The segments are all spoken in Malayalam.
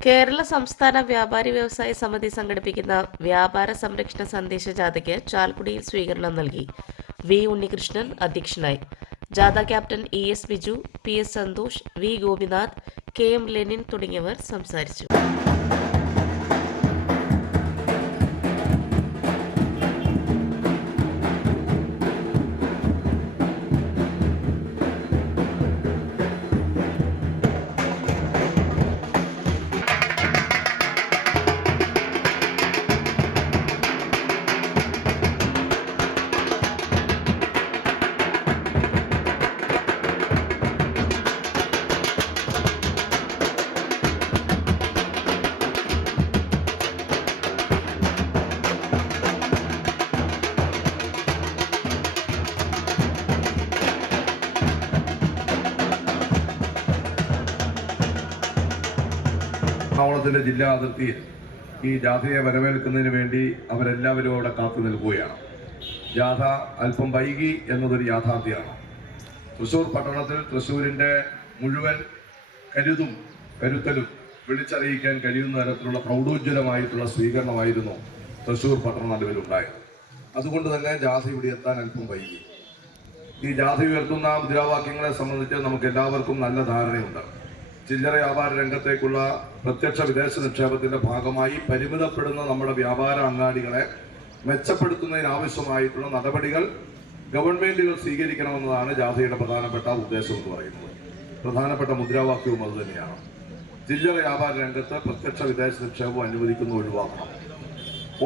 കേരള സംസ്ഥാന വ്യാപാരി വ്യവസായ സമിതി സംഘടിപ്പിക്കുന്ന വ്യാപാര സംരക്ഷണ സന്ദേശ ജാഥയ്ക്ക് ചാൽക്കുടിയിൽ സ്വീകരണം നൽകി. വി ഉണ്ണികൃഷ്ണൻ അധ്യക്ഷനായി. ജാഥ captain E S Biju P S Santhosh V Gopinath K M Lenin തുടങ്ങിയവർ സംസാരിച്ചു. എറണാകുളത്തിന്റെ ജില്ലാ അതിർത്തിയിൽ ഈ ജാഥയെ വരവേൽക്കുന്നതിന് വേണ്ടി അവരെല്ലാവരും അവിടെ കാത്തു നിൽക്കുകയാണ്. ജാഥ അല്പം വൈകി എന്നതൊരു യാഥാർത്ഥ്യമാണ്. തൃശൂർ പട്ടണത്തിൽ തൃശൂരിന്റെ മുഴുവൻ കരുതും കരുത്തലും വിളിച്ചറിയിക്കാൻ കഴിയുന്ന തരത്തിലുള്ള പ്രൗഢോജ്വലമായിട്ടുള്ള സ്വീകരണമായിരുന്നു തൃശൂർ പട്ടണ നടുവിലുണ്ടായത്. അതുകൊണ്ട് തന്നെ ജാഥ ഇവിടെ എത്താൻ അല്പം വൈകി. ഈ ജാഥ ഉയർത്തുന്ന മുദ്രാവാക്യങ്ങളെ സംബന്ധിച്ച് നമുക്ക് എല്ലാവർക്കും നല്ല ധാരണയുണ്ട്. ചില്ലറ വ്യാപാര രംഗത്തേക്കുള്ള പ്രത്യക്ഷ വിദേശ നിക്ഷേപത്തിന്റെ ഭാഗമായി പരിമിതപ്പെടുന്ന നമ്മുടെ വ്യാപാര അങ്ങാടികളെ മെച്ചപ്പെടുത്തുന്നതിനാവശ്യമായിട്ടുള്ള നടപടികൾ ഗവൺമെന്റുകൾ സ്വീകരിക്കണമെന്നതാണ് ജാഥയുടെ പ്രധാനപ്പെട്ട ഉദ്ദേശം എന്ന് പറയുന്നത്. പ്രധാനപ്പെട്ട മുദ്രാവാക്യവും അതുതന്നെയാണ് ചില്ലറ വ്യാപാര രംഗത്ത് പ്രത്യക്ഷ വിദേശ നിക്ഷേപം അനുവദിക്കുന്ന ഒഴിവാക്കണം.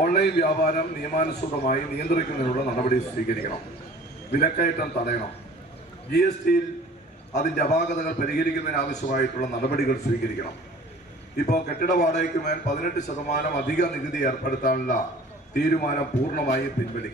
ഓൺലൈൻ വ്യാപാരം നിയമാനുസൃതമായി നിയന്ത്രിക്കുന്നതിനുള്ള നടപടി സ്വീകരിക്കണം. വിലക്കയറ്റം തടയണം. ജി എസ് ടിയിൽ അതിന്റെ അപാകതകൾ പരിഹരിക്കുന്നതിന് ആവശ്യമായിട്ടുള്ള നടപടികൾ സ്വീകരിക്കണം. ഇപ്പോൾ കെട്ടിട വാടകയ്ക്ക് മേൽ പതിനെട്ട് ശതമാനം അധിക നികുതി ഏർപ്പെടുത്താനുള്ള തീരുമാനം പൂർണമായും പിൻവലിക്കണം.